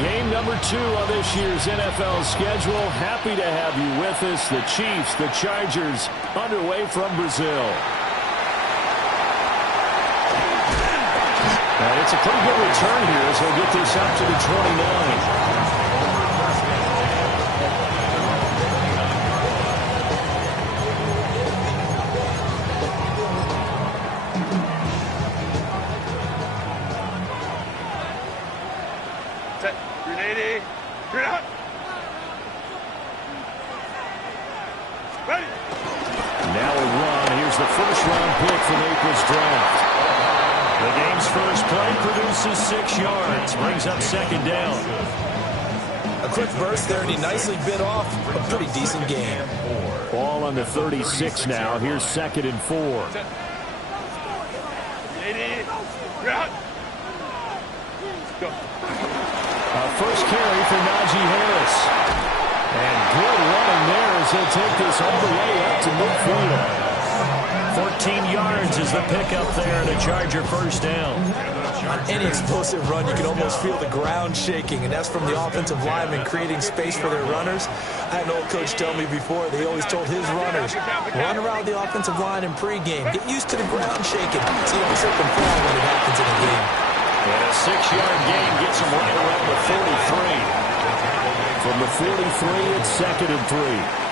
Game number 2 on this year's NFL schedule. Happy to have you with us. The Chiefs, the Chargers, underway from Brazil. And it's a pretty good return here as they'll get this up to the 29. Now a run. Here's the first-round pick from April's draft. The game's first play produces 6 yards. Brings up second down. A quick burst there, and he nicely bit off a pretty decent gain. Ball on the 36 now. Here's 2nd and 4. First carry for Najee Harris. And good running there as he'll take this all the way up to midfield. 14 yards is the pickup there and a Charger first down. On any explosive run, you can almost feel the ground shaking, and that's from the offensive linemen creating space for their runners. I had an old coach tell me before, they always told his runners, run around the offensive line in pregame. Get used to the ground shaking so you don't slip and fall when it happens in a game. And a 6-yard gain gets him right around the 43. From the 43, it's 2nd and 3.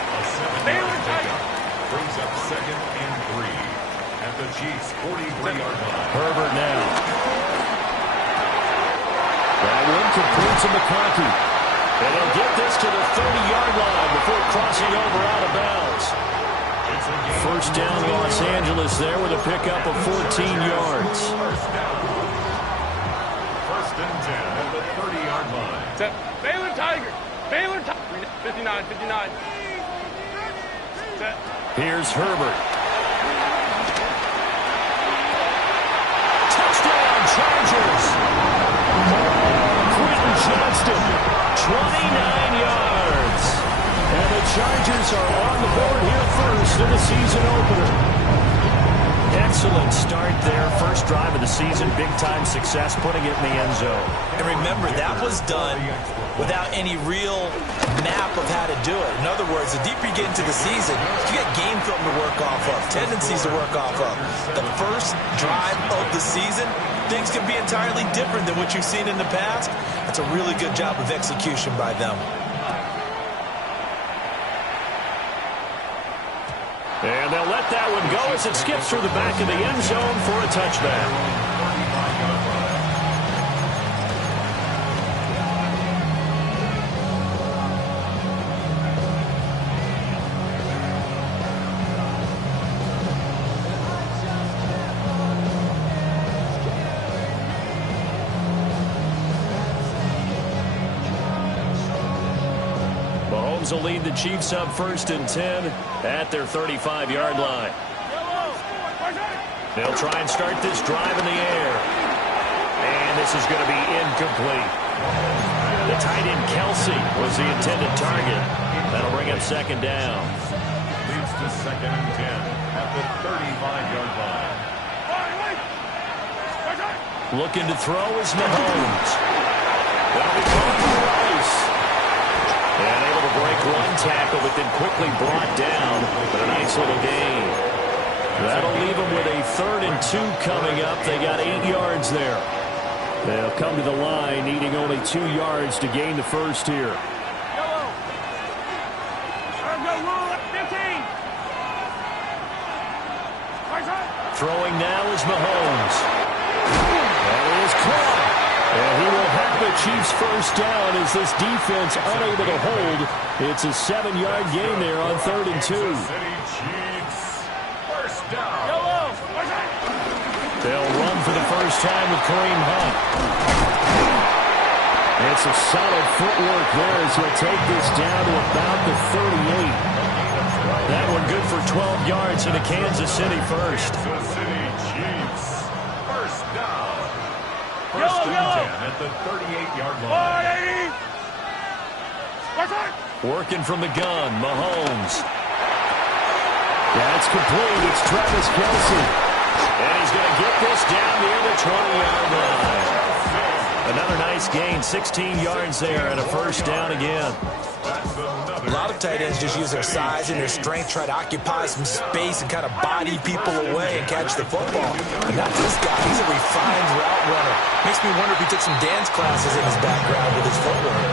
Brings up 2nd and 3 at the Chiefs' 43-yard line. Herbert now. That one complete to McConkey. And he'll get this to the 30-yard line before crossing over out of bounds. First down Los Angeles there with a pickup of 14 yards. First and 10 at the 30-yard line. Baylor Tiger. Baylor Tiger. 59, 59. Here's Herbert. Touchdown, Chargers. Quentin Johnston, 29 yards. And the Chargers are on the board here first in the season opener. Excellent start there. First drive of the season. Big-time success, putting it in the end zone. And remember, that was done without any real map of how to do it. In other words, the deeper you get into the season, you get game film to work off of, tendencies to work off of. The first drive of the season, things can be entirely different than what you've seen in the past. That's a really good job of execution by them. And they'll let that one go as it skips through the back of the end zone for a touchback. Will lead the Chiefs up 1st and 10 at their 35-yard line. They'll try and start this drive in the air. And this is going to be incomplete. The tight end Kelsey was the intended target. That'll bring up 2nd down. Leads to 2nd and 10 at the 35-yard line. Looking to throw is Mahomes. That'll be caught for Rice. And able to break one tackle, but then quickly brought down. But a nice little gain. That'll leave them with a 3rd and 2 coming up. They got 8 yards there. They'll come to the line, needing only 2 yards to gain the first here. Throwing now is Mahomes. That is caught. And he will have the Chiefs first down as this defense unable to hold. It's a 7-yard gain there on 3rd and 2. They'll run for the first time with Kareem Hunt. It's a solid footwork there as he'll take this down to about the 38. That one good for 12 yards into Kansas City first. First and 10 at the 38-yard line. Working from the gun, Mahomes. That's complete. It's Travis Kelsey. And he's going to get this down near the 20-yard line. Nice gain, 16 yards there and a first down again. A lot of tight ends just use their size and their strength, try to occupy some space and kind of body people away and catch the football. And that's this guy. He's a refined route runner. Makes me wonder if he took some dance classes in his background with his footwork.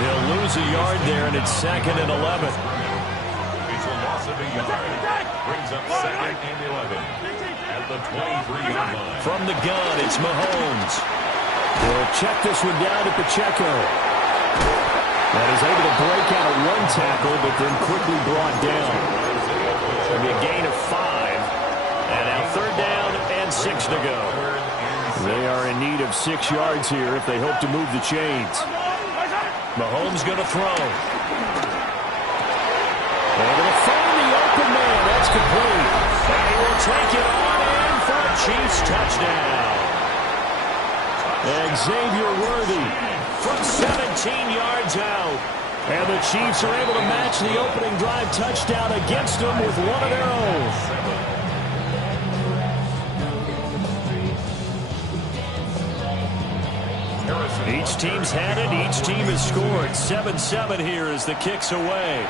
He'll lose a yard there, and it's 2nd and 11. It's a loss of a yard. Brings up 2nd and 11 at the 23-yard line. From the gun, it's Mahomes. He'll check this one down at Pacheco. That is able to break out of one tackle, but then quickly brought down. It'll be a gain of 5. And now 3rd down and 6 to go. They are in need of 6 yards here if they hope to move the chains. Mahomes going to throw. They're going to find the open man. That's complete. And he will take it on in for a Chiefs touchdown. Xavier Worthy from 17 yards out. And the Chiefs are able to match the opening drive touchdown against them with one of their own. Each team's had it. Each team has scored. 7-7 here as the kick's away.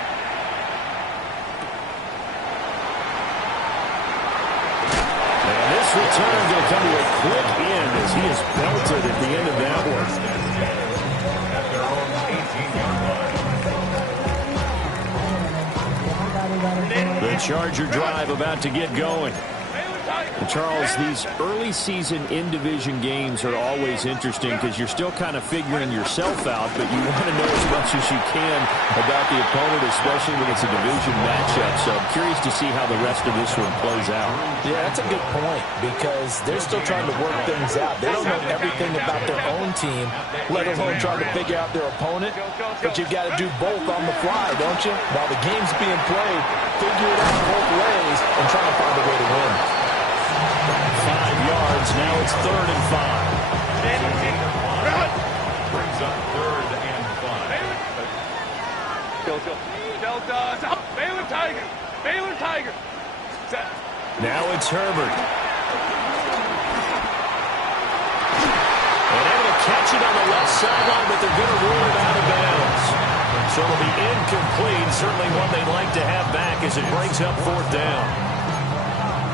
And this return going to come to a quick end as he is belted at the end of that one. The Charger drive about to get going. And Charles, these early season in-division games are always interesting because you're still kind of figuring yourself out, but you want to know as much as you can about the opponent, especially when it's a division matchup. So I'm curious to see how the rest of this one plays out. Yeah, that's a good point because they're still trying to work things out. They don't know everything about their own team, let alone trying to figure out their opponent. But you've got to do both on the fly, don't you? While the game's being played, figure it out both ways and try to find a way to win. 5 yards. Now it's 3rd and 5. Brings up 3rd and 5. Delta. Baylor Tiger. Baylor Tiger. Set. Now it's Herbert. And able to catch it on the left sideline, but they're going to rule it out of bounds. So it'll be incomplete. Certainly one they'd like to have back as it brings up 4th down.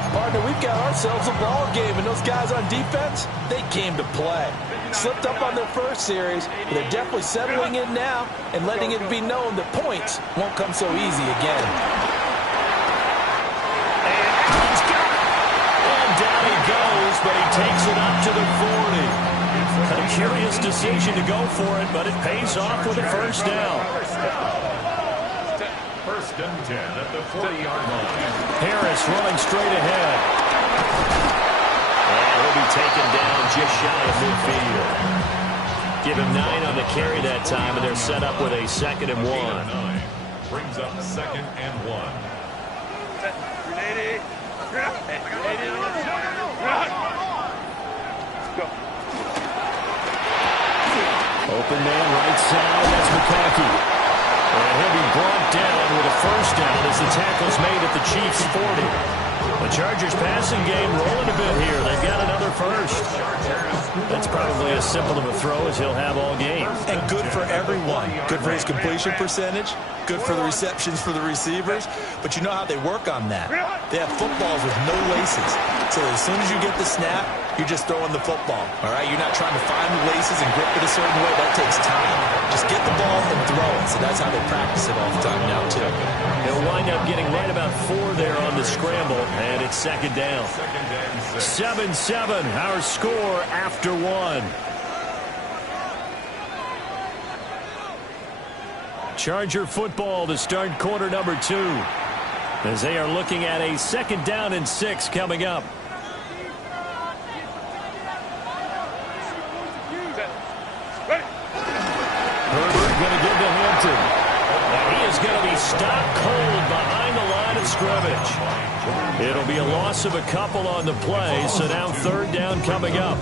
Partner, we've got ourselves a ball game, and those guys on defense, they came to play. Slipped up on their first series, but they're definitely settling in now and letting it be known that points won't come so easy again. And he's got it. And down he goes, but he takes it up to the 40. A curious decision to go for it, but it pays off with a first down. 1st and 10 at the 40-yard line. Harris running straight ahead. And he'll be taken down just shy of midfield. Give him 9 on the carry that time, and they're set up with a 2nd and 1. Brings up 2nd and 1. Open man right side. That's McConkey. And he'll be brought down with a first down as the tackle's made at the Chiefs' 40. The Chargers passing game rolling a bit here. They've got another first. That's probably as simple of a throw as he'll have all game. And good for everyone. Good for his completion percentage. Good for the receptions for the receivers. But you know how they work on that. They have footballs with no laces. So as soon as you get the snap, you're just throwing the football. All right? You're not trying to find the laces and grip it a certain way. That takes time. Just get the ball and throw it. So that's how they practice it all the time now, too. He'll wind up getting right about 4 there on the scramble, and it's 2nd down. 7-7, our score after 1. Charger football to start quarter number 2, as they are looking at a 2nd down and 6 coming up. Herbert going to give to Hampton. And he is going to be stopped cold behind the line of scrimmage. It'll be a loss of a couple on the play, so now 3rd down coming up.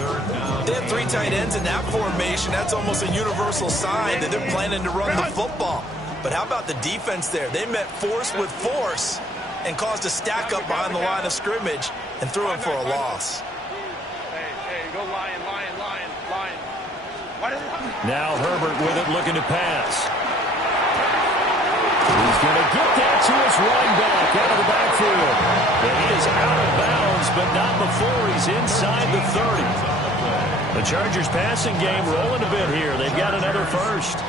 They have 3 tight ends in that formation. That's almost a universal sign that they're planning to run the football. But how about the defense there? They met force with force and caused a stack up behind the line of scrimmage and threw him for a loss. Hey, go Lion. Now Herbert with it, looking to pass. He's going to get that to his running back out of the backfield. And he is out of bounds, but not before he's inside the 30. The Chargers passing game rolling a bit here. They've got another first.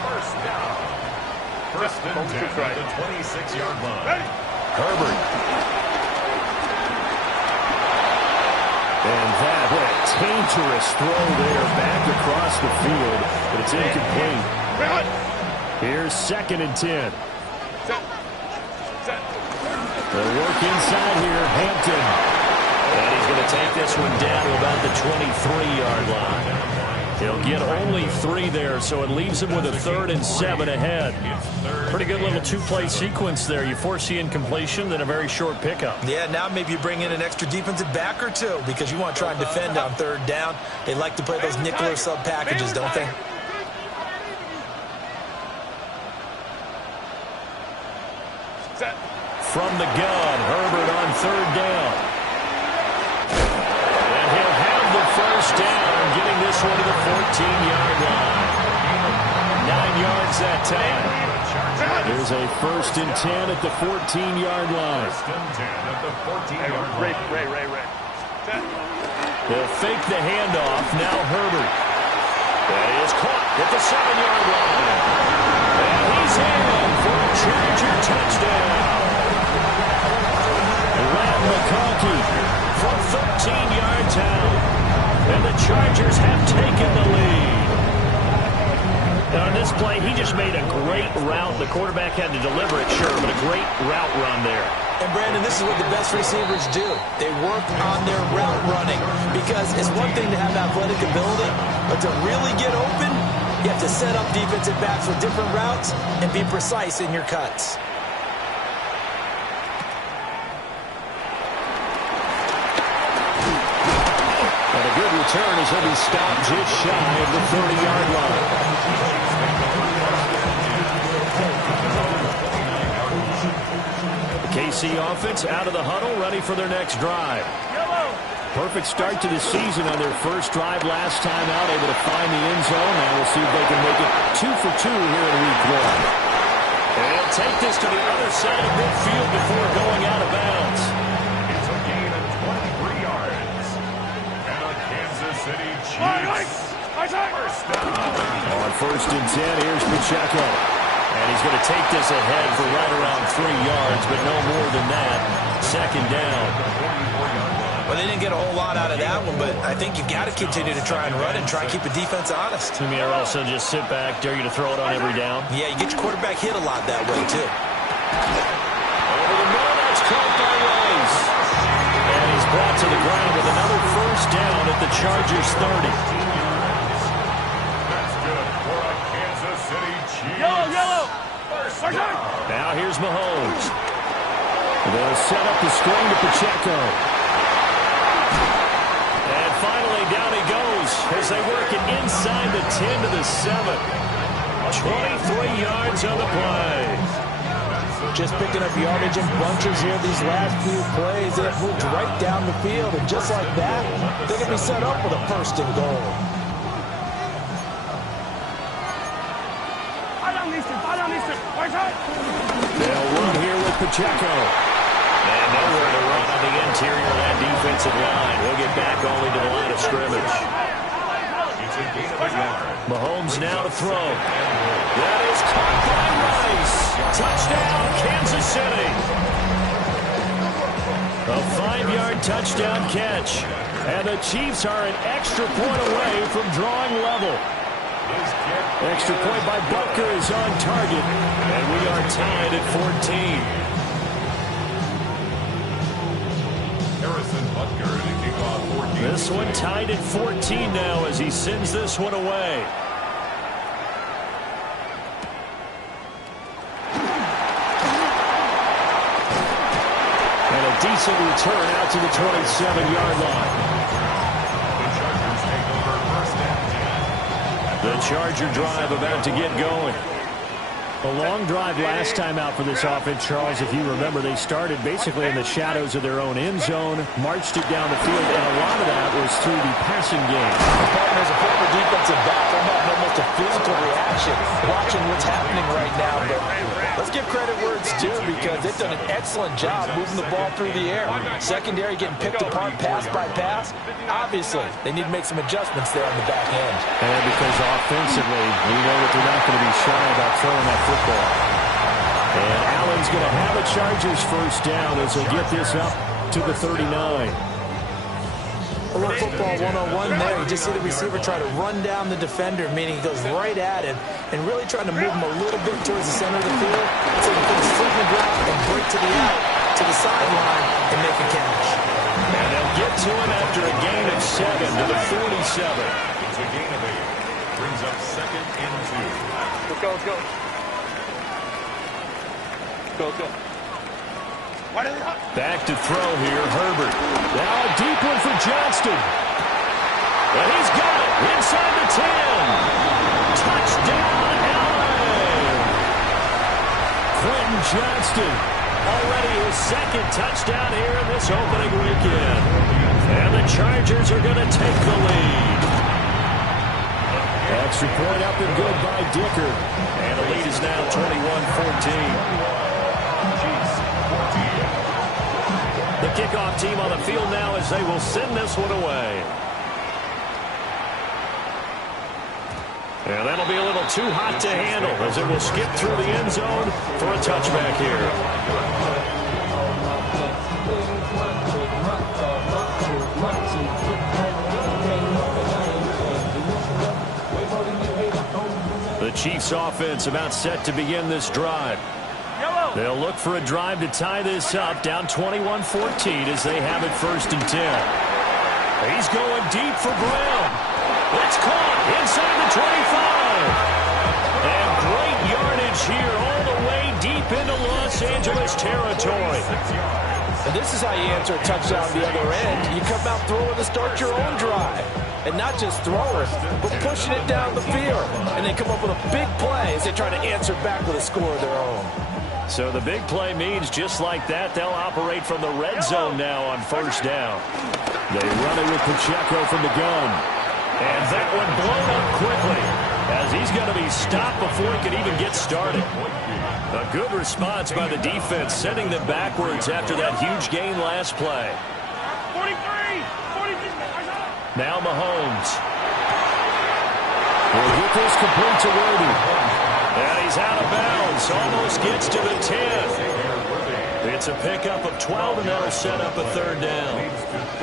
First and 10 at the 26-yard line. Herbert. And that, what a dangerous throw there back across the field, but it's incomplete. Here's 2nd and 10. They'll work inside here, Hampton. And he's going to take this one down to about the 23-yard line. He'll get only 3 there, so it leaves him with a 3rd and 7 ahead. Pretty good little 2-play sequence there. You force the incompletion, then a very short pickup. Yeah, now maybe you bring in an extra defensive back or two because you want to try and defend on 3rd down. They like to play those nickel or sub packages, don't they? From the gun, Herbert on 3rd down. And he'll have the first down, getting this one to the 14-yard line. 9 yards that time. There's a 1st and 10 at the 14-yard line. 1st and 10 at the 14-yard line. Ray. They'll fake the handoff. Now Herbert. That is caught at the 7-yard line. And he's in for a Charger touchdown. McConkey from 13 yards out. And the Chargers have taken the lead. Now, on this play, he just made a great route. The quarterback had to deliver it, sure, but a great route run there. And, Brandon, this is what the best receivers do. They work on their route running because it's one thing to have athletic ability, but to really get open, you have to set up defensive backs with different routes and be precise in your cuts. Good return as he'll be stopped just shy of the 30-yard line. The KC offense out of the huddle, ready for their next drive. Perfect start to the season on their first drive last time out, able to find the end zone. Now we'll see if they can make it 2 for 2 here in week 1. And they'll take this to the other side of midfield before going out of bounds. It's a gain of 23 yards. City Chiefs. First down. On 1st and 10, here's Pacheco. And he's going to take this ahead for right around 3 yards, but no more than that. 2nd down. Well, they didn't get a whole lot out of that one, but I think you've got to continue to try and run and try and keep the defense honest. You mean also just sit back, dare you to throw it on every down? Yeah, you get your quarterback hit a lot that way, too. Over the middle, that's caught by Rice. And he's brought to the ground with another first down at the Chargers 30. That's good for a Kansas City Chiefs. Yellow. First down. Now here's Mahomes. They'll set up the screen to Pacheco. And finally down he goes as they work it inside the 10 to the 7. 23 yards on the play. Just picking up yardage in bunches here these last few plays. They have moved right down the field, and just like that, they're going to be set up with a 1st and goal. They'll run here with Pacheco. And nowhere to run on the interior of that defensive line. He'll get back only to the line of scrimmage. Mahomes now to throw. That is caught by Rice. Touchdown, Kansas City. A 5-yard touchdown catch. And the Chiefs are an extra point away from drawing level. Extra point by Butker is on target. And we are tied at 14. This one tied at 14 now as he sends this one away. And a decent return out to the 27-yard line. The Charger drive about to get going. A long drive last time out for this offense, Charles. If you remember, they started basically in the shadows of their own end zone, marched it down the field, and a lot of that was through the passing game. As a former defensive back, I'm having almost a physical impatient watching what's happening right now, but let's give credit where it's due because they've done an excellent job moving the ball through the air. Secondary getting picked apart pass by pass. Obviously, they need to make some adjustments there on the back end. And because offensively, we know that they're not going to be shy about throwing that football. And Allen's going to have a Chargers first down as they get this up to the 39. A little football 101 there. You just see the receiver try to run down the defender, meaning he goes right at him and really trying to move him a little bit towards the center of the field so he can put his foot in the ground and break to the out, to the sideline, and make a catch. And they'll get to him after a gain of 7 to the 47. It's a gain of 8. Brings up 2nd and 2. Let's go, let's go. Let's go, let's go. Back to throw here, Herbert. Now a deep one for Johnston. And he's got it inside the 10. Touchdown, LA. Quentin Johnston, already his 2nd touchdown here in this opening weekend. And the Chargers are going to take the lead. Extra point up and good by Dicker. And the lead is now 21-14. The kickoff team on the field now as they will send this one away. And that'll be a little too hot to handle as it will skip through the end zone for a touchback here. The Chiefs offense about set to begin this drive. They'll look for a drive to tie this up, down 21-14 as they have it 1st and 10. He's going deep for Brown. It's caught inside the 25. And great yardage here all the way deep into Los Angeles territory. And this is how you answer a touchdown the other end. You come out throwing to start your own drive. And not just throwing, but pushing it down the field. And they come up with a big play as they try to answer back with a score of their own. So the big play means just like that, they'll operate from the red zone now on 1st down. They run it with Pacheco from the gun. And that one blown up quickly as he's going to be stopped before he can even get started. A good response by the defense, sending them backwards after that huge gain last play. 43! Now Mahomes. Will get this complete to Worthy. And he's out of bounds. Almost gets to the 10. It's a pickup of 12, and that'll set up a 3rd down.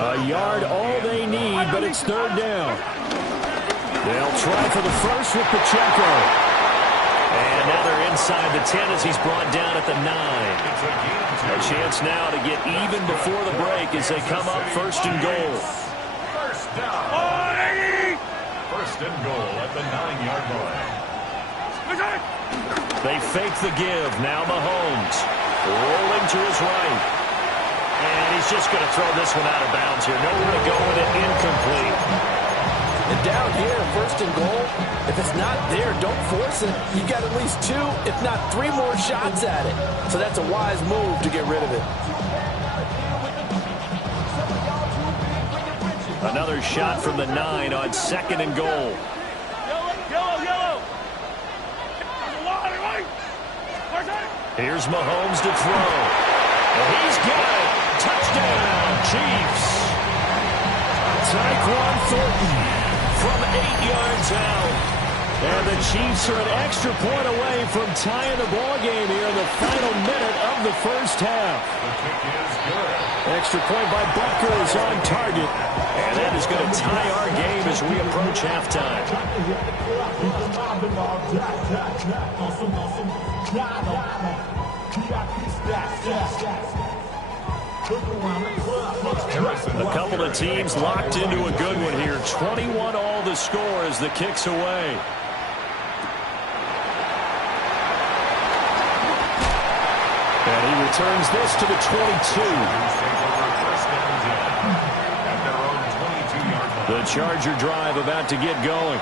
A yard all they need, but it's 3rd down. They'll try for the first with Pacheco. And now they're inside the 10 as he's brought down at the 9. A chance now to get even before the break as they come up 1st and goal. First down. 1st and goal at the 9-yard line. They fake the give. Now Mahomes rolling to his right. And he's just going to throw this one out of bounds here. Nowhere to go with it. Incomplete. And down here, 1st and goal, if it's not there, don't force it. You got at least 2, if not 3 more shots at it. So that's a wise move to get rid of it. Another shot from the 9 on 2nd and goal. Yellow. Here's Mahomes to throw. And he's got it. Touchdown, Chiefs. Tyquan Thornton from 8 yards out. And the Chiefs are an extra point away from tying the ball game here in the final minute of the 1st half. The kick is good. Extra point by Butker is on target. And that is going to tie our game as we approach halftime. A couple of teams locked into a good one here. 21 all the score as the kick's away. And he returns this to the 22. The Charger drive about to get going.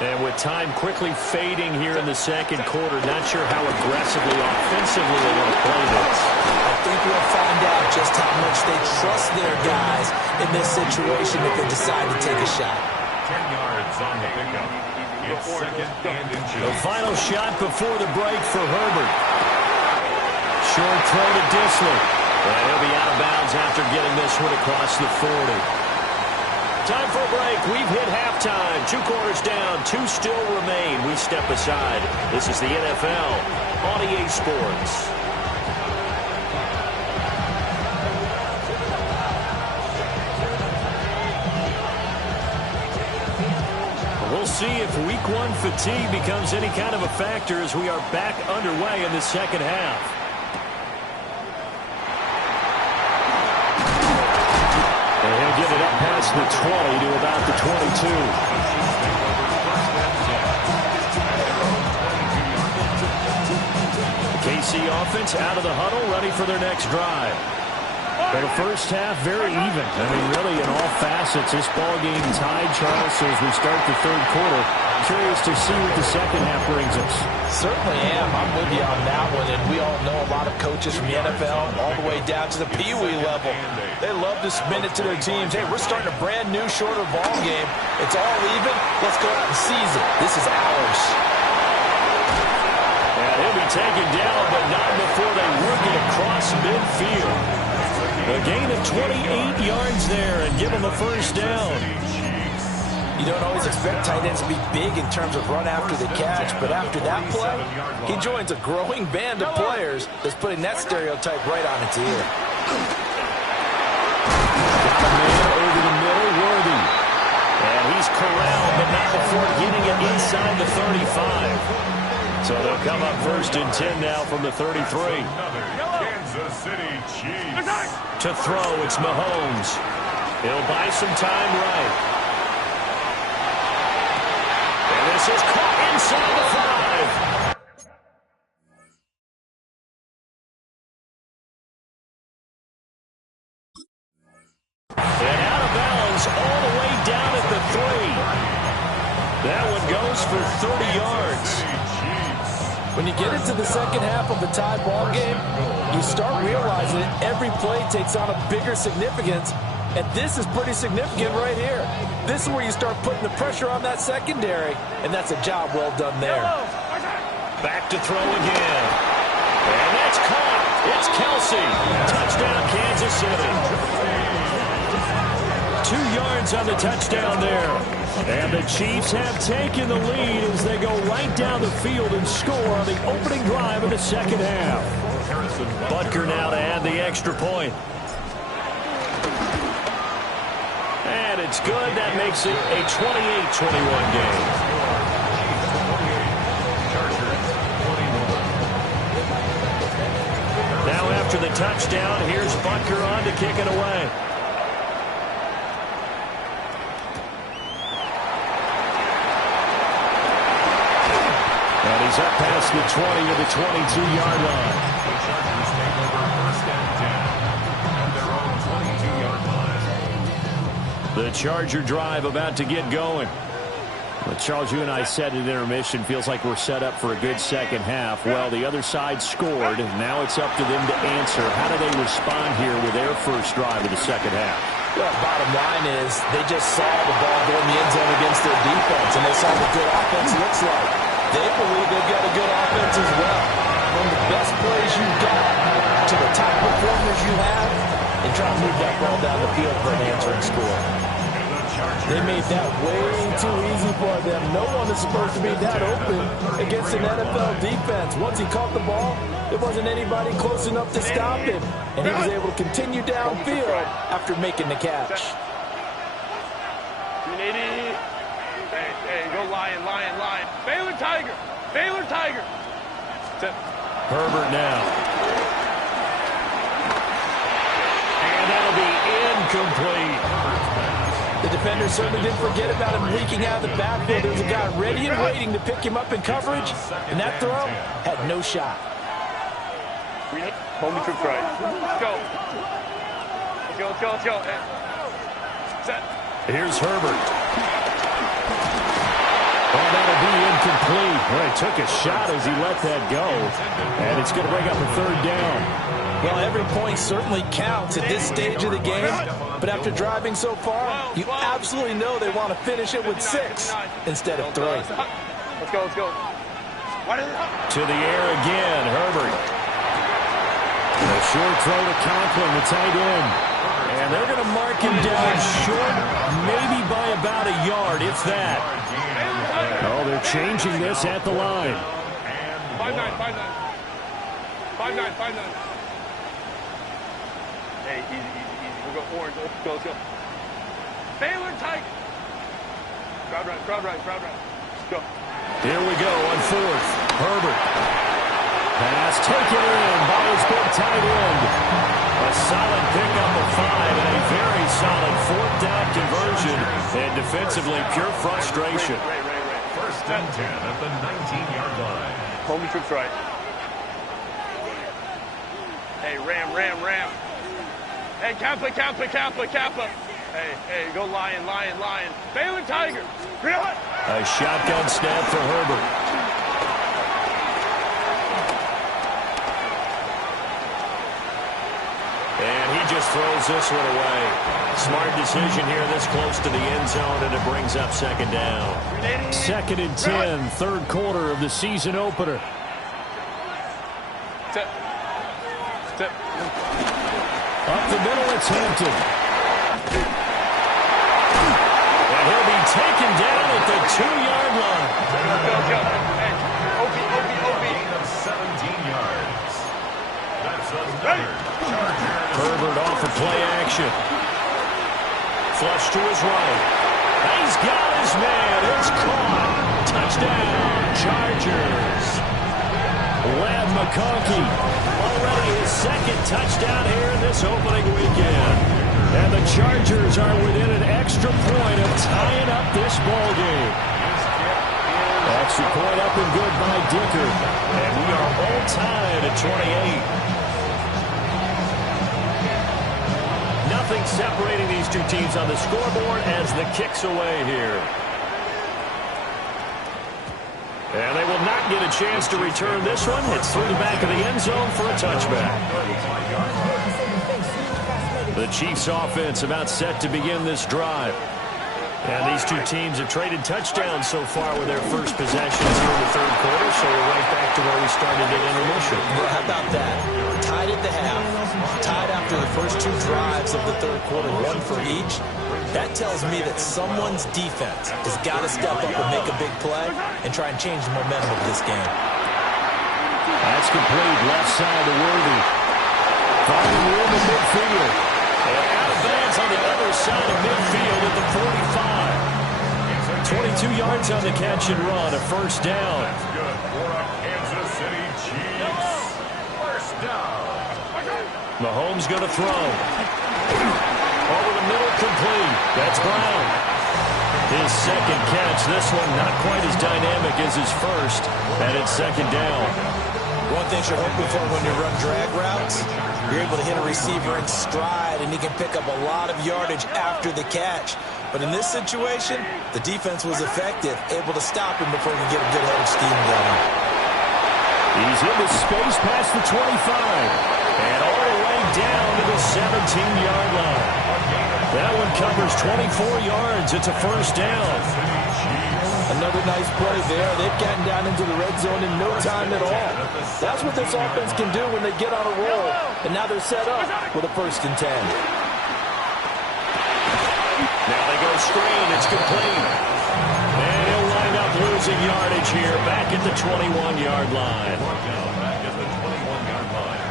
And with time quickly fading here in the 2nd quarter, not sure how aggressively, offensively they want to play this. I think we'll find out just how much they trust their guys in this situation if they decide to take a shot. 10 yards on the pickup. second and inches. The final shot before the break for Herbert. Short throw to Disley. And he'll be out of bounds after getting this one across the 40. Time for a break. We've hit halftime. 2 quarters down. 2 still remain. We step aside. This is the NFL on EA Sports. We'll see if week 1 fatigue becomes any kind of a factor as we are back underway in the second half. And he'll get it up past the 20 to about the 22. The KC offense out of the huddle, ready for their next drive. Well, the first half, very even. I mean, really, in all facets, this ball game tied, Charles, so as we start the third quarter. Curious to see what the second half brings us. Certainly am. I'm with you on that one, and we all know a lot of coaches from the NFL all the way down to the Pee Wee level. They love to spin it to their teams. Hey, we're starting a brand new, shorter ball game. It's all even. Let's go out and seize it. This is ours. And he'll be taken down, but not before they work it across midfield. A gain of 28 yards there and give him a first down. You don't always expect tight ends to be big in terms of run after the catch, but after that play, he joins a growing band of players that's putting that stereotype right on its ear. Got a man over the middle, Worthy. And he's corralled, but not before getting it inside the 35. So they'll come up first and 10 now from the 33. Kansas City Chiefs. To throw, it's Mahomes. He'll buy some time right. And this is caught inside the 5. And out of bounds all the way down at the 3. That one goes for 30 yards. When you get into the second half of a tie ball game, you start realizing that every play takes on a bigger significance, and this is pretty significant right here. This is where you start putting the pressure on that secondary, and that's a job well done there. Back to throw again. And that's caught. It's Kelsey. Touchdown, Kansas City. 2 yards on the touchdown there. And the Chiefs have taken the lead as they go right down the field and score on the opening drive of the second half. Butker now to add the extra point. And it's good. That makes it a 28-21 game. Now after the touchdown, here's Butker on to kick it away. And he's up past the 20 to the 22-yard line. The Chargers take over first and 10 at their own 22-yard line. The Charger drive about to get going. Well, Charles, you and I said at intermission, feels like we're set up for a good second half. Well, the other side scored. Now it's up to them to answer. How do they respond here with their first drive of the second half? Well, bottom line is they just saw the ball go in the end zone against their defense, and they saw what good offense looks like. They believe they've got a good offense as well. From the best plays you've got to the top performers you have, and try to move that ball down the field for an answering score. They made that way too easy for them. No one is supposed to be that open against an NFL defense. Once he caught the ball, there wasn't anybody close enough to stop him, and he was able to continue downfield after making the catch. Hey, go Lion, Lion, Lion. Baylor Tiger. Baylor Tiger. Herbert now. And that'll be incomplete. The defender certainly didn't forget about him leaking out of the backfield. There was a guy ready and waiting to pick him up in coverage, and that throw had no shot. Hold me true right. Let's go. Let's go, let's go, let's go. Set. Here's Herbert. Oh, that'll be incomplete. Well, he took a shot as he let that go. And it's going to bring up a third down. Well, every point certainly counts at this stage of the game. But after driving so far, you absolutely know they want to finish it with 6 instead of 3. Let's go, let's go. To the air again, Herbert. A short throw to Conklin, the tight end. And they're going to mark him down short, maybe by about a yard, if that. Oh, they're changing this at the line. 5-9, 5-9. 5-9, 5-9. Hey, easy, easy, easy. We'll go orange. Let's go, let's go. Baylor Tiger. Crowd right, crowd right, crowd right. Let's go. Here we go on fourth. Herbert. Pass taken in by his big tight end. A solid pickup of 5 and a very solid fourth down conversion. And defensively, pure frustration. First and 10 at the 19-yard line. Home trips right. Hey, ram, ram, ram. Hey, Kappa, Kappa, Kappa, Kappa. Hey, hey, go Lion, Lion, Lion. Baylor Tiger. A shotgun snap for Herbert. And he just throws this one away. Smart decision here this close to the end zone, and it brings up second down. 2nd and 10, third quarter of the season opener. Step. Step. Up the middle, it's Hampton. And he'll be taken down at the 2-yard line. Go. Hey, OB. Gain of 17 yards. That's another Charger. Herbert off of play action. Flush to his right. He's got his man. It's caught. Touchdown, Chargers. Lad McConkey, already his 2nd touchdown here in this opening weekend. And the Chargers are within an extra point of tying up this ball game. Extra point up and good by Dicker. And we are all tied at 28. Nothing separating these two teams on the scoreboard as the kick's away here. And they will not get a chance to return this one. It's through the back of the end zone for a touchback. The Chiefs offense about set to begin this drive. And these two teams have traded touchdowns so far with their first possessions here in the third quarter, so we're right back to where we started at intermission. Well, how about that? Tied at the half, tied after the first 2 drives of the third quarter, 1 for each. That tells me that someone's defense has got to step up and make a big play and try and change the momentum of this game. That's complete, left side to Worthy. Finding room in midfield. And out of bounds on the other side of midfield at the 45. 22 yards on the catch and run, a first down. That's good for a Kansas City Chiefs. First down. Mahomes going to throw. Over the middle, complete. That's Brown. His 2nd catch. This one not quite as dynamic as his first. And it's 2nd down. One thing you're hoping for when you run drag routes, you're able to hit a receiver in stride, and he can pick up a lot of yardage after the catch. But in this situation, the defense was effective, able to stop him before he could get a good head of steam going. He's into space past the 25. And all the way down to the 17-yard line. That one covers 24 yards. It's a first down. Another nice play there. They've gotten down into the red zone in no time at all. That's what this offense can do when they get on a roll. And now they're set up with a 1st and 10. Now they go screen. It's complete. And he'll wind up losing yardage here back at the 21-yard line. Back at the 21-yard line.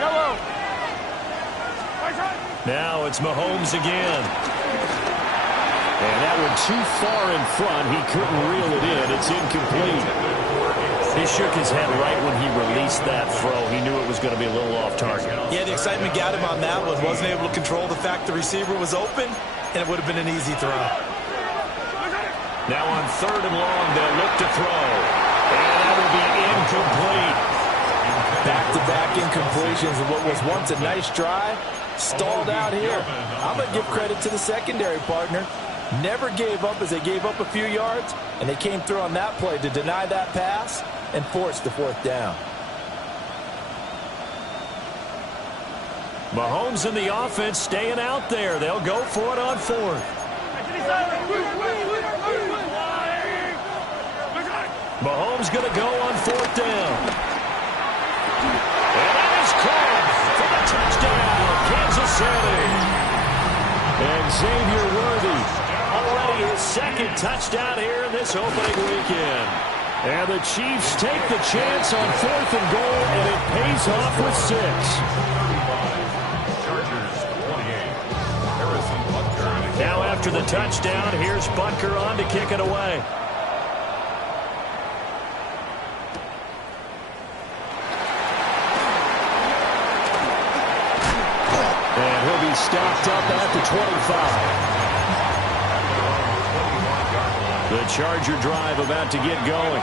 Yellow. Now it's Mahomes again. And that one too far in front. He couldn't reel it in. It's incomplete. He shook his head right when he released that throw. He knew it was going to be a little off target. Yeah, the excitement got him on that one. Wasn't able to control the fact the receiver was open, and it would have been an easy throw. Now on 3rd and long, they'll look to throw. And that will be incomplete. Back-to-back incompletions of what was once a nice drive. Stalled out here. I'm going to give credit to the secondary partner. Never gave up as they gave up a few yards, and they came through on that play to deny that pass and force the 4th down. Mahomes and the offense staying out there. They'll go for it on 4th. Mahomes going to go on 4th down. And that is caught for the touchdown, Kansas City. And Xavier Worthy, already his 2nd touchdown here in this opening weekend. And the Chiefs take the chance on 4th and goal, and it pays off with 6. Now after the touchdown, here's Butker on to kick it away. And he'll be stopped up at the 25. The Charger drive about to get going.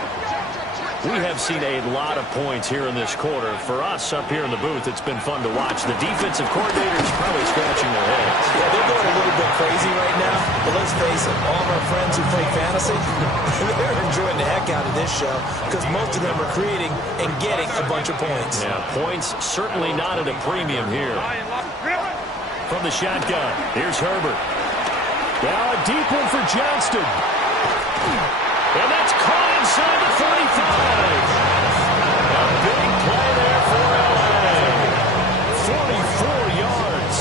We have seen a lot of points here in this quarter. For us up here in the booth, it's been fun to watch. The defensive coordinators probably scratching their heads. Yeah, they're going a little bit crazy right now. But let's face it, all of our friends who play fantasy, they're enjoying the heck out of this show because most of them are creating and getting a bunch of points. Yeah, points certainly not at a premium here. From the shotgun, here's Herbert. Now a deep one for Johnston. And that's caught inside the 45. A big play there for LA. 44 yards.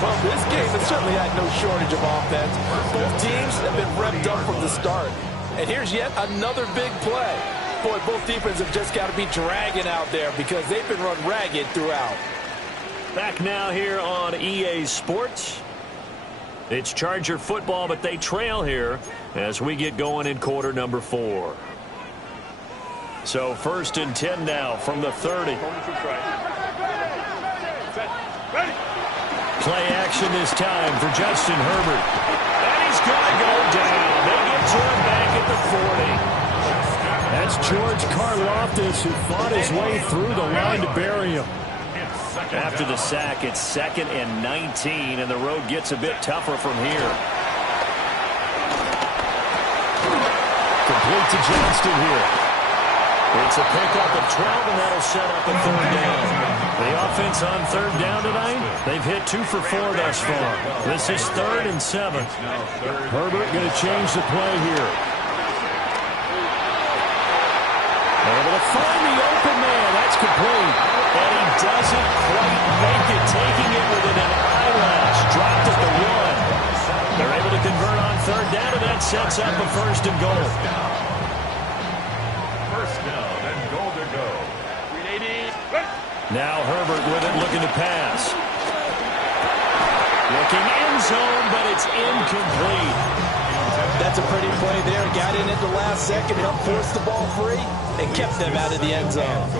Well, this game has certainly had no shortage of offense. Both teams have been revved up from the start. And here's yet another big play. Boy, both defenses have just got to be dragging out there because they've been run ragged throughout. Back now here on EA Sports. It's Charger football, but they trail here as we get going in quarter number 4. So 1st and 10 now from the 30. Play action this time for Justin Herbert. And he's going to go down. They get to him back at the 40. That's George Karlaftis who fought his way through the line to bury him. After the sack, it's 2nd and 19, and the road gets a bit tougher from here. Complete to Johnston here. It's a pickup of 12, and that'll set up a 3rd down. The offense on 3rd down tonight, they've hit 2 for 4 thus far. This is 3rd and 7. Herbert going to change the play here. Able to find the open man. That's complete. And he doesn't quite make it, taking it within an eyelash. Dropped at the 1. They're able to convert on 3rd down, and that sets up a 1st and goal. 1st down and goal to go. Now Herbert with it, looking to pass. Looking end zone, but it's incomplete. That's a pretty play there. Got in at the last second, helped force the ball free, and kept them out of the end zone.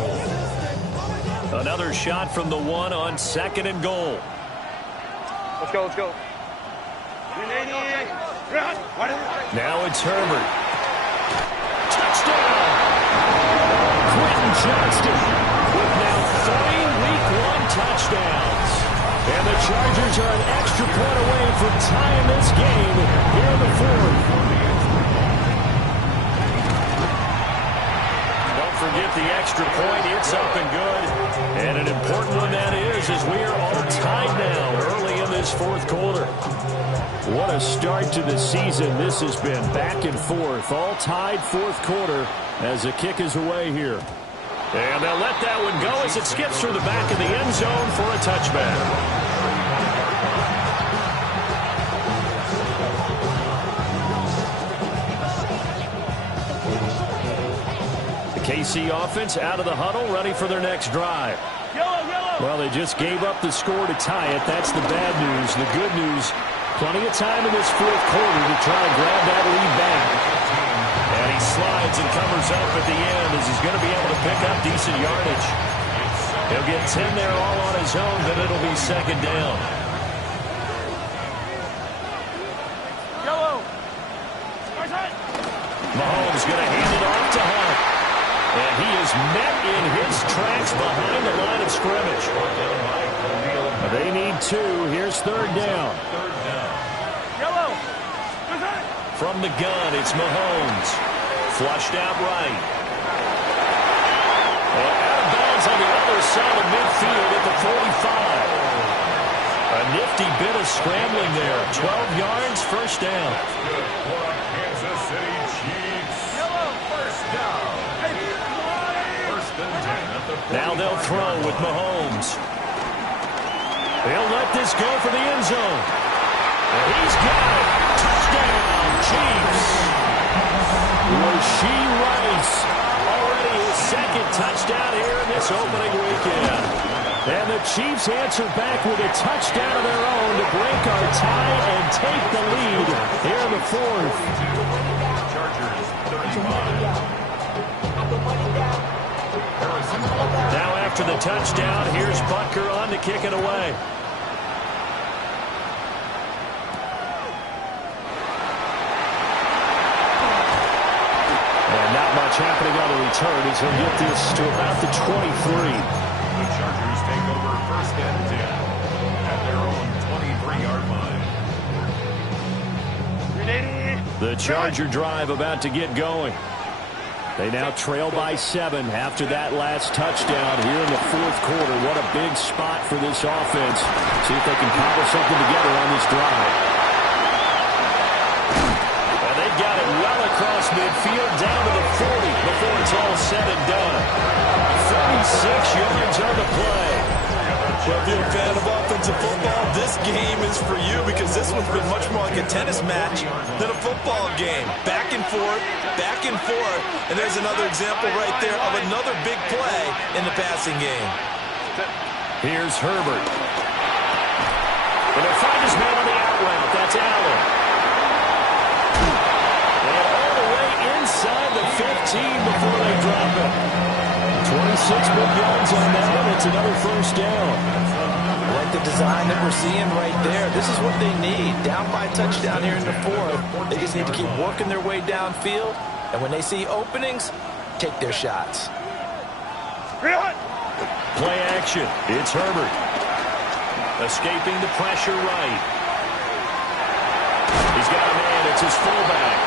Another shot from the 1 on 2nd and goal. Let's go, let's go. Now it's Herbert. Touchdown! Quentin Johnston with now 3 Week 1 touchdowns. And the Chargers are an extra point away from tying this game here in the 4th. Don't forget the extra point. It's up and good. And an important one that is, as we are all tied now early in this 4th quarter. What a start to the season this has been. Back and forth, all tied 4th quarter as the kick is away here. And they'll let that one go as it skips through the back of the end zone for a touchback. The KC offense out of the huddle, ready for their next drive. Well, they just gave up the score to tie it. That's the bad news. The good news, plenty of time in this 4th quarter to try and grab that lead back. And he slides and covers up at the end as he's going to be able to pick up decent yardage. He'll get 10 there all on his own, but it'll be 2nd down. Mahomes going to hand it off to Hunt. And he is met in his tracks behind the line of scrimmage. They need 2. Here's 3rd down. From the gun, it's Mahomes. Flushed out right. And out of bounds on the other side of midfield at the 45. A nifty bit of scrambling there. 12 yards, 1st down. Good for Kansas City Chiefs. throw with Mahomes. He'll let this go for the end zone. And he's got it. Touchdown, Chiefs. Rashee Rice, already his second touchdown here in this opening weekend. And the Chiefs answer back with a touchdown of their own to break our tie and take the lead here in the fourth. Chargers 35. Now after the touchdown, here's Butker on to kick it away. And not much happening on the return as he'll get this to about the 23. The Chargers take over first and 10 at their own 23-yard line. The Charger drive about to get going. They now trail by 7 after that last touchdown here in the fourth quarter. What a big spot for this offense. See if they can cobble something together on this drive. And they've got it well across midfield down to the 40 before it's all said and done. 36 yards on the play. Well, if you're a fan of offensive football, this game is for you because this one's been much more like a tennis match than a football game. Back and forth, and there's another example right there of another big play in the passing game. Here's Herbert. And they'll find his man on the out route. That's Allen. And all the way inside the 15 before they drop it. 26 big yards on that one. It's another first down. I like the design that we're seeing right there. This is what they need. Down by a touchdown here in the fourth. They just need to keep working their way downfield. And when they see openings, take their shots. Play action. It's Herbert. Escaping the pressure right. He's got a man. It's his fullback.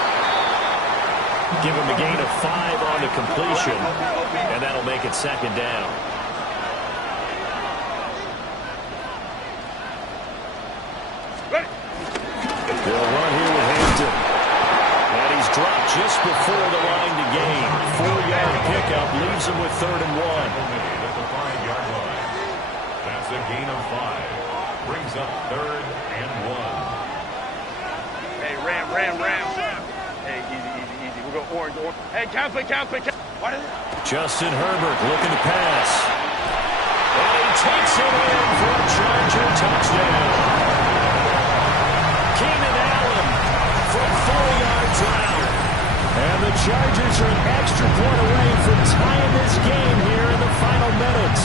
Give him a gain of 5 on the completion. And that'll make it second down. They'll run here with Hampton. And he's dropped just before the line to gain. 4-yard pickup leaves him with 3rd and 1. At the 5-yard line. That's a gain of 5. Brings up 3rd and 1. Hey, Ram. Hey, easy. We'll go orange. Hey, count. What is it? Justin Herbert looking to pass. And he takes it in for a Charger touchdown. Keenan Allen from 4 yards out. And the Chargers are an extra point away from tying this game here in the final minutes.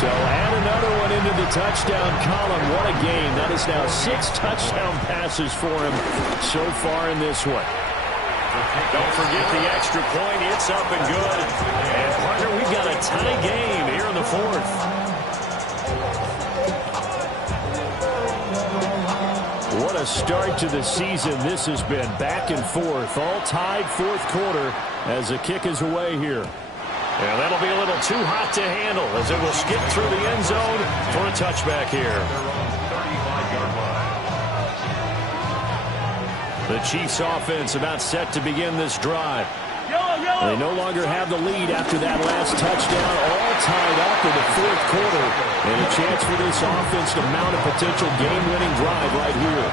So add another one into the touchdown column. What a game. That is now 6 touchdown passes for him so far in this one. Don't forget the extra point. It's up and good. And, partner, we've got a tie game here in the fourth. What a start to the season this has been. Back and forth, all tied fourth quarter as the kick is away here. And that'll be a little too hot to handle as it will skip through the end zone for a touchback here. The Chiefs offense about set to begin this drive. They no longer have the lead after that last touchdown, all tied up in the fourth quarter. And a chance for this offense to mount a potential game-winning drive right here.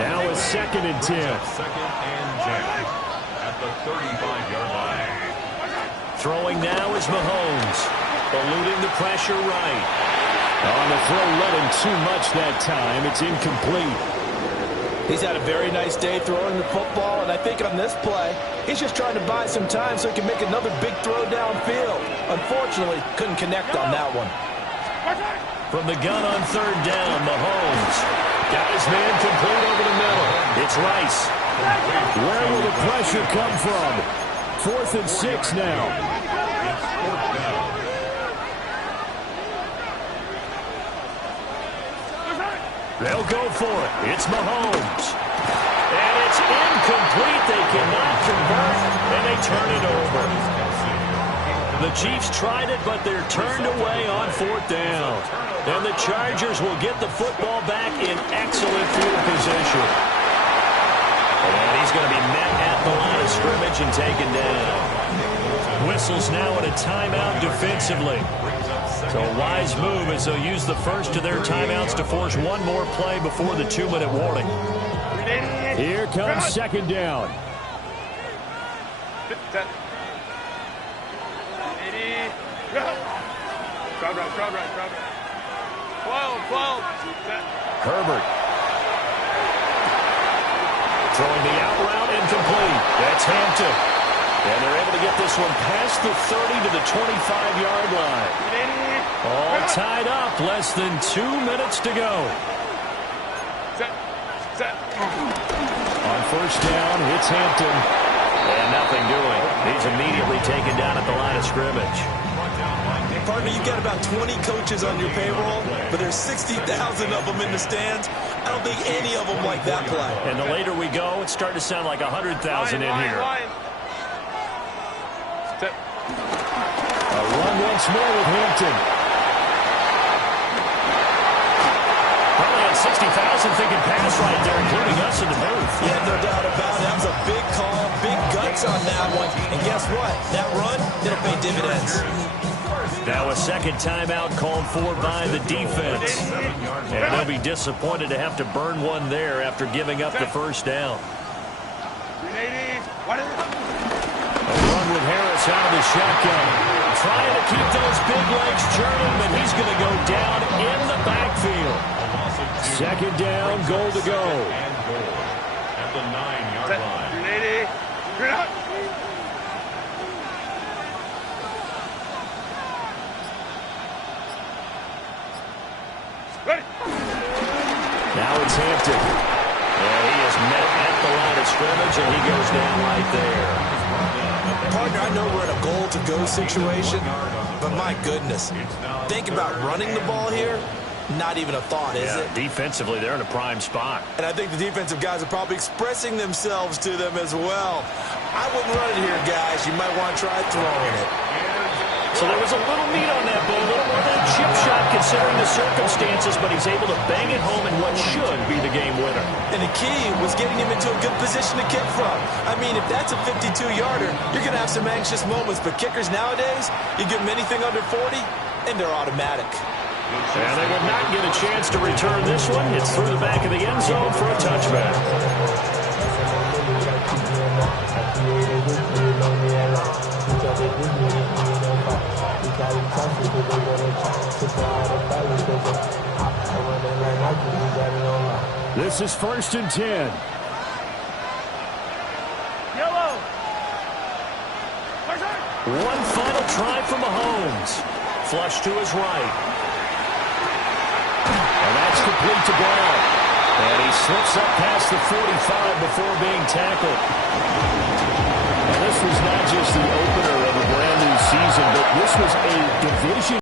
Now a 2nd and 10. 2nd and 10 at the 35-yard line. Throwing now is Mahomes. Eluding the pressure right. On the throw, let him too much that time. It's incomplete. He's had a very nice day throwing the football, and I think on this play, he's just trying to buy some time so he can make another big throw downfield. Unfortunately, couldn't connect on that one. From the gun on 3rd down, Mahomes got his man complete over the middle. It's Rice. Where will the pressure come from? 4th and 6 now. They'll go for it. It's Mahomes. And it's incomplete. They cannot convert, and they turn it over. The Chiefs tried it, but they're turned away on 4th down. And the Chargers will get the football back in excellent field position. And he's going to be met at the line of scrimmage and taken down. Whistles now at a timeout defensively. So a wise move as they'll use the first of their timeouts to force one more play before the 2-minute warning. Here comes second down. Crowd right. 12. Herbert. Throwing the out route incomplete. That's Hampton. And they're able to get this one past the 30 to the 25-yard line. All tied up. Less than 2 minutes to go. Set. On first down, it's Hampton. And nothing doing. He's immediately taken down at the line of scrimmage. Partner, you've got about 20 coaches on your payroll, but there's 60,000 of them in the stands. I don't think any of them like that play. And the later we go, it's starting to sound like 100,000 in here. A run once more with Hampton. Probably had 60,000 thinking pass right there, including us in the booth. Yeah, no doubt about it. That was a big call, big guts on that one. And guess what? That run, it'll pay dividends. Now a second timeout called for by the defense. And they'll be disappointed to have to burn one there after giving up the first down. A run with Harris out of the shotgun. Trying to keep those big legs churning, but he's going to go down in the backfield. Second down, goal to go. At the 9-yard line. Now it's Hampton. And he is met at the line of scrimmage, and he goes down right there. Partner, I know we're in a goal-to-go situation, but my goodness, think about running the ball here. Not even a thought, is it? Defensively, they're in a prime spot. And I think the defensive guys are probably expressing themselves to them as well. I wouldn't run it here, guys. You might want to try throwing it. So there was a little meat on that ball, a little more than a chip shot considering the circumstances, but he's able to bang it home in what should be the game winner. And the key was getting him into a good position to kick from. I mean, if that's a 52-yarder, you're going to have some anxious moments, but kickers nowadays, you give them anything under 40, and they're automatic. And they would not get a chance to return this one. It's through the back of the end zone for a touchback. This is 1st and 10. Yellow. One final try for Mahomes. Flush to his right. And that's complete to Brown. And he slips up past the 45 before being tackled. And this was not just the opener of a brand new season, but this was a division